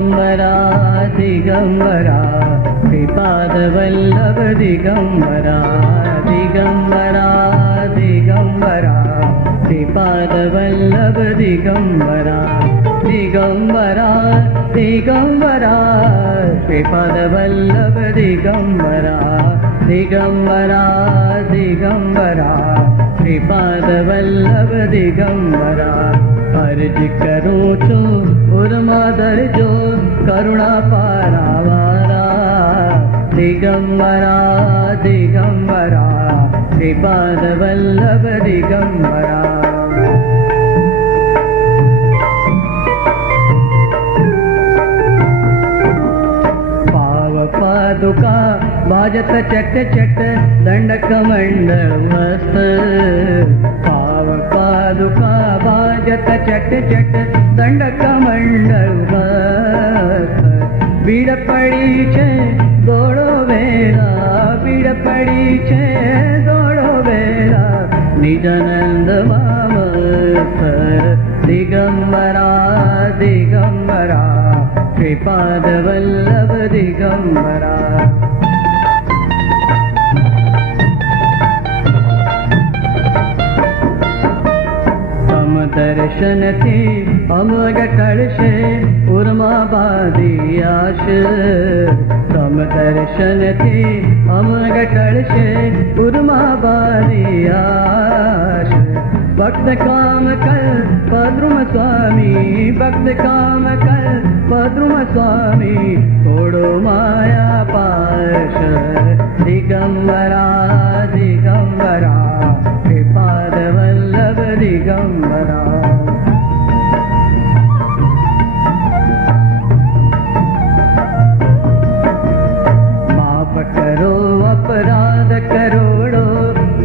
दिगंबरा दिगंबरा श्रीपादवल्लभ दिगंबरा दिगंबरा दिगंबरा श्रीपादवल्लभ दिगंबरा दिगंबरा दिगंबरा श्रीपादवल्लभ दिगंबरा दिगंबरा दिगंबरा श्रीपादवल्लभ दिगंबरा अर्ज करूं तो उर्मादर जो करुणा पारावारा दिगंबरा दिगंबरा श्रीपादवल्लभ दिगंबरा पादुका भाजत चट चट दंडक मंडल मस्त पाव पादुका भाजत चट चट दंडक मंडल मस्त बीड़ पड़ी छे दौड़ो वेला बीड़ पड़ी छे दौड़ो वेला निजानंद मामस्त दिगंबरा दिगंबरा श्रीपादवल्लभ दिगंबरा तम दर्शन थी अमग कलशे उर्माबादी आश तम दर्शन थी अमग कलशे उर्माबादी आश भक्त काम कर पद्रुम स्वामी भक्त काम कर पद्रुम स्वामी छोड़ो माया पाश दिगंबरा दिगंबरा श्रीपादवल्लभ दिगंबरा माफ करो अपराध करोड़ो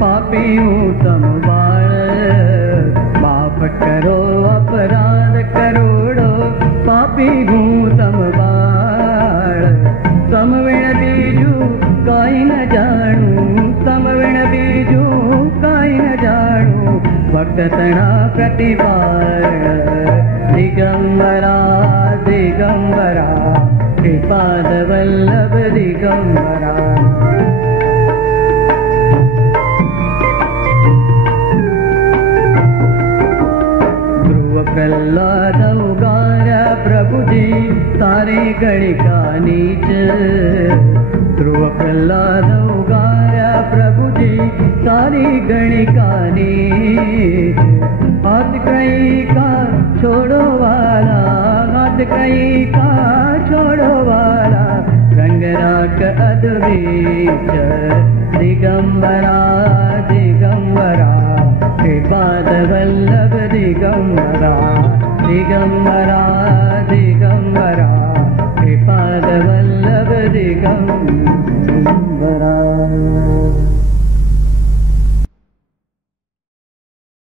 पापी हूँ तम बाण माफ करो अपराध करोड़ो पापी हूँ तम बाण समवेण बीजू काई न जानू समवेण बीजू काई न जानू भक्त तणा प्रतिपाल दिगंबरा दिगंबरा श्रीपादवल्लभ दिगंबरा प्रहलाद उगारा प्रभु जी तारे गणिका नीच ध्रुव प्रहलाद उगारा प्रभु जी तारी गणिका नीच हाथ कहीं का छोड़ो वाला हाथ कहीं का छोड़ो वाला रंग राख अद्वैत दिगंबरा दिगंबरा श्रीपादवल्लभ दिगंबरा दिगंबरा दिगंबरा श्रीपादवल्लभ दिगंबरा